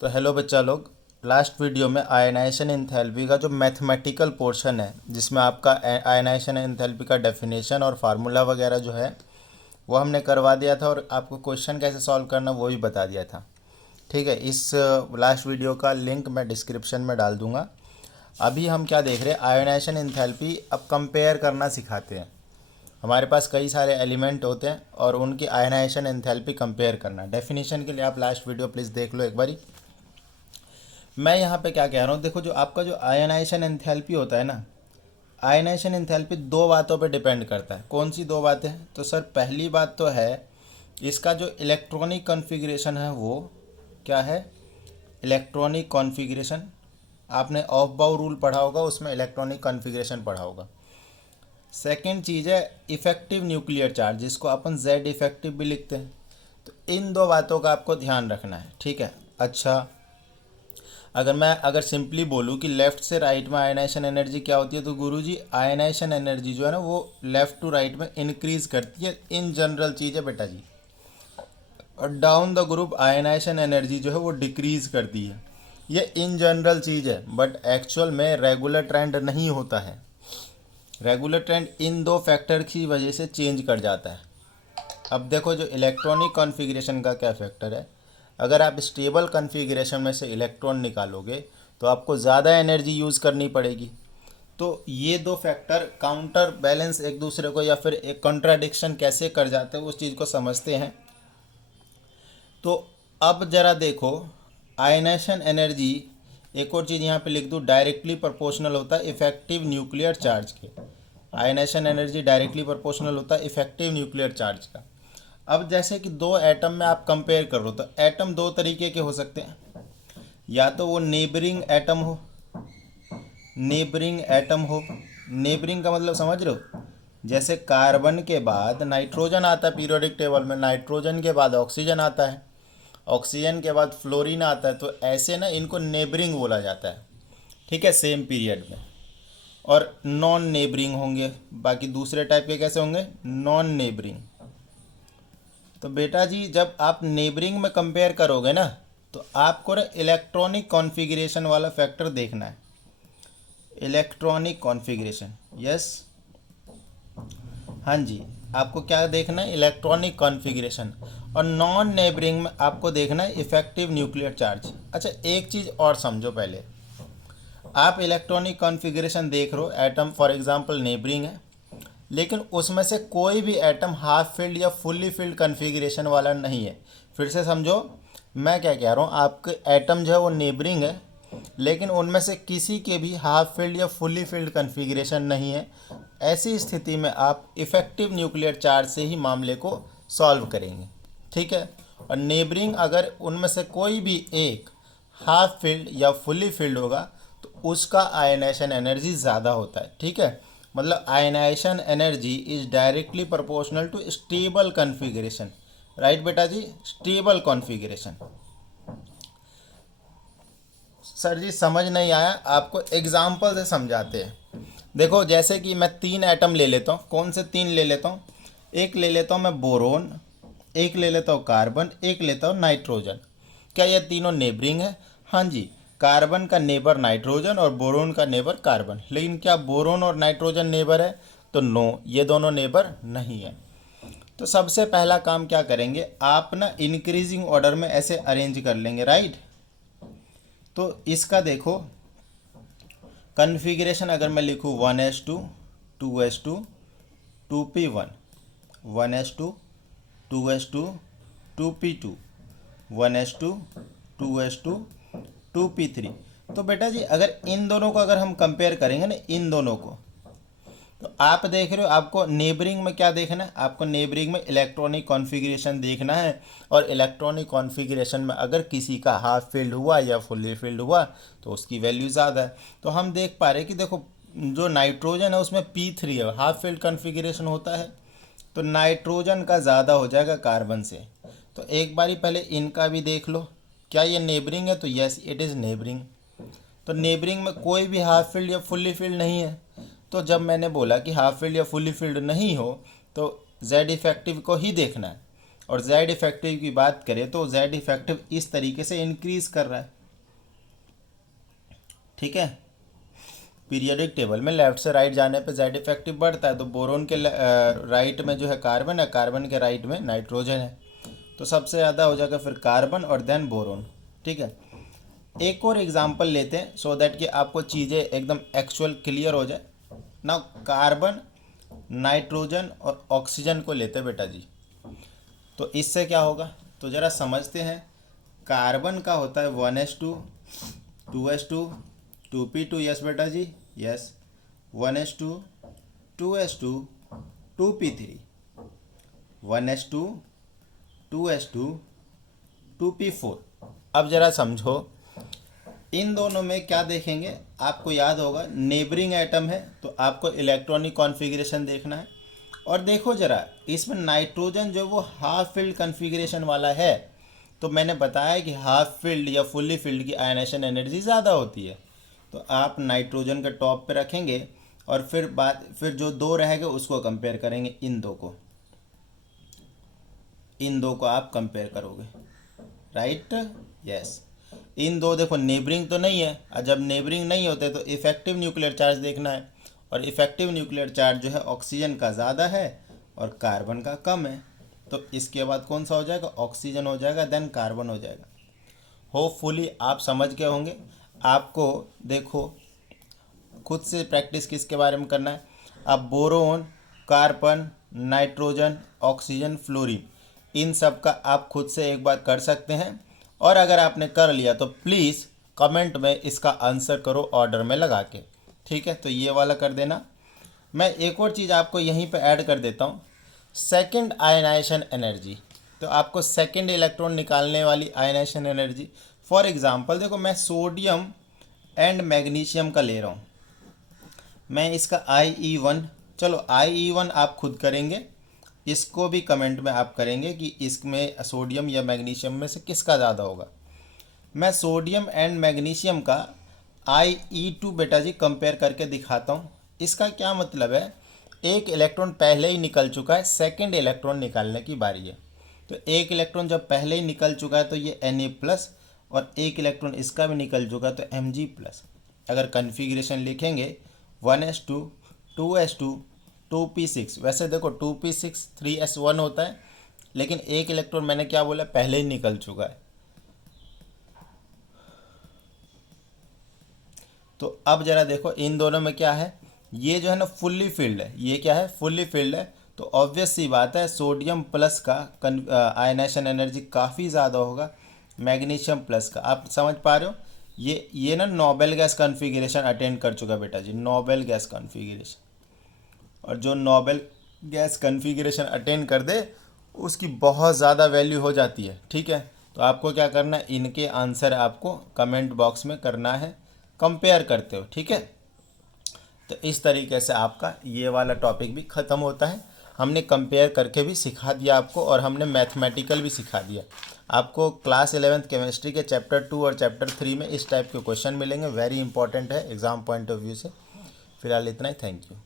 तो हेलो बच्चा लोग, लास्ट वीडियो में आयनाइजेशन एंथैल्पी का जो मैथमेटिकल पोर्शन है जिसमें आपका आयनाइजेशन एंथैल्पी का डेफिनेशन और फार्मूला वगैरह जो है वो हमने करवा दिया था और आपको क्वेश्चन कैसे सॉल्व करना वो भी बता दिया था। ठीक है, इस लास्ट वीडियो का लिंक मैं डिस्क्रिप्शन में डाल दूंगा। अभी हम क्या देख रहे हैं, आयनाइजेशन एंथैल्पी अब कंपेयर करना सिखाते हैं। हमारे पास कई सारे एलिमेंट होते हैं और उनकी आयनाइजेशन एंथैल्पी कंपेयर करना। डेफिनेशन के लिए आप लास्ट वीडियो प्लीज़ देख लो एक बारी। मैं यहाँ पे क्या कह रहा हूँ, देखो जो आपका जो आयनाइजेशन एंथैल्पी होता है ना, आयनाइजेशन एंथैल्पी दो बातों पे डिपेंड करता है। कौन सी दो बातें? तो सर पहली बात तो है इसका जो इलेक्ट्रॉनिक कॉन्फ़िगरेशन है वो क्या है, इलेक्ट्रॉनिक कॉन्फ़िगरेशन। आपने ऑफ बाउ रूल पढ़ा होगा, उसमें इलेक्ट्रॉनिक कॉन्फ़िगरेशन पढ़ा होगा। सेकेंड चीज़ है इफ़ेक्टिव न्यूक्लियर चार्ज, जिसको अपन जेड इफ़ेक्टिव भी लिखते हैं। तो इन दो बातों का आपको ध्यान रखना है, ठीक है। अच्छा, अगर सिंपली बोलूँ कि लेफ़्ट से राइट में आयनाइजेशन एनर्जी क्या होती है, तो गुरुजी आयनाइजेशन एनर्जी जो है ना वो लेफ़्ट टू राइट में इंक्रीज़ करती है, इन जनरल चीज़ है बेटा जी। और down the group ionization energy जो है वो डिक्रीज़ करती है। ये इन जनरल चीज़ है, बट एक्चुअल में रेगुलर ट्रेंड नहीं होता है। रेगुलर ट्रेंड इन दो फैक्टर की वजह से चेंज कर जाता है। अब देखो जो इलेक्ट्रॉनिक कॉन्फ़िगरेशन का क्या फैक्टर है, अगर आप स्टेबल कॉन्फ़िगरेशन में से इलेक्ट्रॉन निकालोगे तो आपको ज़्यादा एनर्जी यूज़ करनी पड़ेगी। तो ये दो फैक्टर काउंटर बैलेंस एक दूसरे को या फिर एक कॉन्ट्राडिक्शन कैसे कर जाते हैं उस चीज़ को समझते हैं। तो अब ज़रा देखो, आयनाइजेशन एनर्जी, एक और चीज़ यहाँ पे लिख दूँ, डायरेक्टली प्रोपोर्शनल होता है इफेक्टिव न्यूक्लियर चार्ज के। आयनाइजेशन एनर्जी डायरेक्टली प्रोपोर्शनल होता है इफेक्टिव न्यूक्लियर चार्ज का। अब जैसे कि दो एटम में आप कंपेयर करो तो एटम दो तरीके के हो सकते हैं, या तो वो नेबरिंग एटम हो, नेबरिंग एटम हो। नेबरिंग का मतलब समझ रहे हो, जैसे कार्बन के बाद नाइट्रोजन आता है पीरियोडिक टेबल में, नाइट्रोजन के बाद ऑक्सीजन आता है, ऑक्सीजन के बाद फ्लोरीन आता है। तो ऐसे ना इनको नेबरिंग बोला जाता है, ठीक है, सेम पीरियड में। और नॉन नेबरिंग होंगे, बाकी दूसरे टाइप के कैसे होंगे, नॉन नेबरिंग। तो बेटा जी जब आप नेबरिंग में कंपेयर करोगे ना तो आपको ना इलेक्ट्रॉनिक कॉन्फ़िगरेशन वाला फैक्टर देखना है। इलेक्ट्रॉनिक कॉन्फ़िगरेशन, यस, हाँ जी, आपको क्या देखना है, इलेक्ट्रॉनिक कॉन्फ़िगरेशन। और नॉन नेबरिंग में आपको देखना है इफेक्टिव न्यूक्लियर चार्ज। अच्छा, एक चीज़ और समझो पहले, आप इलेक्ट्रॉनिक कॉन्फ़िगरेशन देख रहे हो, एटम फॉर एग्जांपल नेबरिंग है, लेकिन उसमें से कोई भी एटम हाफ फील्ड या फुल्ली फील्ड कॉन्फ़िगरेशन वाला नहीं है। फिर से समझो मैं क्या कह रहा हूँ, आपके एटम जो है वो नेबरिंग है, लेकिन उनमें से किसी के भी हाफ फील्ड या फुल्ली फील्ड कॉन्फ़िगरेशन नहीं है। ऐसी स्थिति में आप इफ़ेक्टिव न्यूक्लियर चार्ज से ही मामले को सॉल्व करेंगे, ठीक है। और नेबरिंग अगर उनमें से कोई भी एक हाफ फील्ड या फुल्ली फील्ड होगा तो उसका आयनाइजेशन एनर्जी ज़्यादा होता है, ठीक है। मतलब ionization energy is directly proportional to stable configuration. Right बेटा जी, स्टेबल कॉन्फ़िगरेशन। सर जी समझ नहीं आया, आपको एग्जाम्पल से समझाते हैं। देखो जैसे कि मैं तीन एटम ले लेता हूँ, कौन से तीन ले लेता हूँ, एक ले लेता हूँ मैं बोरोन, एक ले लेता हूँ कार्बन, एक लेता हूँ नाइट्रोजन। क्या ये तीनों नेबरिंग है? हाँ जी, कार्बन का नेबर नाइट्रोजन और बोरोन का नेबर कार्बन। लेकिन क्या बोरोन और नाइट्रोजन नेबर है? तो नो, ये दोनों नेबर नहीं है। तो सबसे पहला काम क्या करेंगे, आप ना इंक्रीजिंग ऑर्डर में ऐसे अरेंज कर लेंगे, राइट। तो इसका देखो कन्फिग्रेशन, अगर मैं लिखूँ 1s2 2s2 2p1, 1s2 2s2 2p2, 1s2 2s2 2p3। तो बेटा जी अगर इन दोनों को अगर हम कंपेयर करेंगे ना, इन दोनों को, तो आप देख रहे हो आपको नेबरिंग में क्या देखना है, आपको नेबरिंग में इलेक्ट्रॉनिक कॉन्फ़िगरेशन देखना है। और इलेक्ट्रॉनिक कॉन्फ़िगरेशन में अगर किसी का हाफ फील्ड हुआ या फुल्ली फील्ड हुआ तो उसकी वैल्यू ज़्यादा है। तो हम देख पा रहे हैं कि देखो जो नाइट्रोजन है उसमें P3 है, हाफ फील्ड कॉन्फ़िगरेशन होता है, तो नाइट्रोजन का ज़्यादा हो जाएगा कार्बन से। तो एक बारी पहले इनका भी देख लो, क्या ये नेबरिंग है? तो यस इट इज़ नेबरिंग। तो नेबरिंग में कोई भी हाफ फील्ड या फुल्ली फील्ड नहीं है। तो जब मैंने बोला कि हाफ फील्ड या फुल्ली फील्ड नहीं हो तो जेड इफेक्टिव को ही देखना है। और जेड इफेक्टिव की बात करें तो जेड इफेक्टिव इस तरीके से इंक्रीज कर रहा है, ठीक है। पीरियोडिक टेबल में लेफ्ट से राइट जाने पे जेड इफेक्टिव बढ़ता है, तो बोरोन के राइट में जो है कार्बन है, कार्बन के राइट में नाइट्रोजन है, तो सबसे ज़्यादा हो जाएगा फिर कार्बन और देन बोरोन, ठीक है। एक और एग्जांपल लेते हैं सो दैट कि आपको चीज़ें एकदम एक्चुअल क्लियर हो जाए ना। कार्बन, नाइट्रोजन और ऑक्सीजन को लेते बेटा जी, तो इससे क्या होगा तो ज़रा समझते हैं। कार्बन का होता है 1s2 2s2 2p2, यस बेटा जी, yes 1s2 2s2 2p3, 1s2 2s2 2p4। अब ज़रा समझो, इन दोनों में क्या देखेंगे, आपको याद होगा नेबरिंग एटम है तो आपको इलेक्ट्रॉनिक कॉन्फ़िगरेशन देखना है। और देखो ज़रा इसमें नाइट्रोजन जो वो हाफ फिल्ड कॉन्फ़िगरेशन वाला है, तो मैंने बताया कि हाफ फिल्ड या फुल्ली फिल्ड की आयनाइजेशन एनर्जी ज़्यादा होती है, तो आप नाइट्रोजन के टॉप पे रखेंगे और फिर जो दो रहेगा उसको कंपेयर करेंगे, इन दो को आप कंपेयर करोगे, राइट, यस। इन दो देखो नेबरिंग तो नहीं है, और जब नेबरिंग नहीं होते तो इफेक्टिव न्यूक्लियर चार्ज देखना है, और इफेक्टिव न्यूक्लियर चार्ज जो है ऑक्सीजन का ज़्यादा है और कार्बन का कम है, तो इसके बाद कौन सा हो जाएगा, ऑक्सीजन हो जाएगा, देन कार्बन हो जाएगा। होपफुली आप समझ गए होंगे। आपको देखो खुद से प्रैक्टिस किसके बारे में करना है, आप boron, carbon, nitrogen, oxygen, fluorine, इन सब का आप खुद से एक बार कर सकते हैं। और अगर आपने कर लिया तो प्लीज़ कमेंट में इसका आंसर करो ऑर्डर में लगा के, ठीक है। तो ये वाला कर देना। मैं एक और चीज़ आपको यहीं पे ऐड कर देता हूँ, सेकंड आयनाइजेशन एनर्जी। तो आपको सेकंड इलेक्ट्रॉन निकालने वाली आयनाइजेशन एनर्जी, फॉर एग्जांपल देखो मैं सोडियम एंड मैग्नीशियम का ले रहा हूँ, मैं इसका IE1, चलो IE1 आप खुद करेंगे, इसको भी कमेंट में आप करेंगे कि इसमें सोडियम या मैग्नीशियम में से किसका ज़्यादा होगा। मैं सोडियम एंड मैग्नीशियम का IE2 बेटा जी कंपेयर करके दिखाता हूँ। इसका क्या मतलब है, एक इलेक्ट्रॉन पहले ही निकल चुका है, सेकंड इलेक्ट्रॉन निकालने की बारी है। तो एक इलेक्ट्रॉन जब पहले ही निकल चुका है तो ये Na+, और एक इलेक्ट्रॉन इसका भी निकल चुका है तो Mg+। अगर कन्फिग्रेशन लिखेंगे 1s2 2s2 2p6, वैसे देखो 2p6 3s1 होता है, लेकिन एक इलेक्ट्रॉन मैंने क्या बोला, पहले ही निकल चुका है। तो अब जरा देखो इन दोनों में क्या है, ये जो है ना फुल्ली फिल्ड है, ये क्या है, फुल्ली फिल्ड है, तो ऑब्वियस सी बात है सोडियम प्लस का आयनाइजेशन एनर्जी काफ़ी ज़्यादा होगा मैग्नीशियम प्लस का। आप समझ पा रहे हो, ये ना नोबेल गैस कॉन्फ़िगरेशन अटेंड कर चुका बेटा जी, नोबेल गैस कॉन्फ़िगरेशन। और जो नोबेल गैस कॉन्फ़िगरेशन अटेंड कर दे उसकी बहुत ज़्यादा वैल्यू हो जाती है, ठीक है। तो आपको क्या करना है, इनके आंसर आपको कमेंट बॉक्स में करना है, कंपेयर करते हो, ठीक है। तो इस तरीके से आपका ये वाला टॉपिक भी ख़त्म होता है। हमने कंपेयर करके भी सिखा दिया आपको, और हमने मैथमेटिकल भी सिखा दिया आपको। क्लास 11th केमिस्ट्री के चैप्टर 2 और चैप्टर 3 में इस टाइप के क्वेश्चन मिलेंगे, वेरी इंपॉर्टेंट है एग्ज़ाम पॉइंट ऑफ व्यू से। फिलहाल इतना ही, थैंक यू।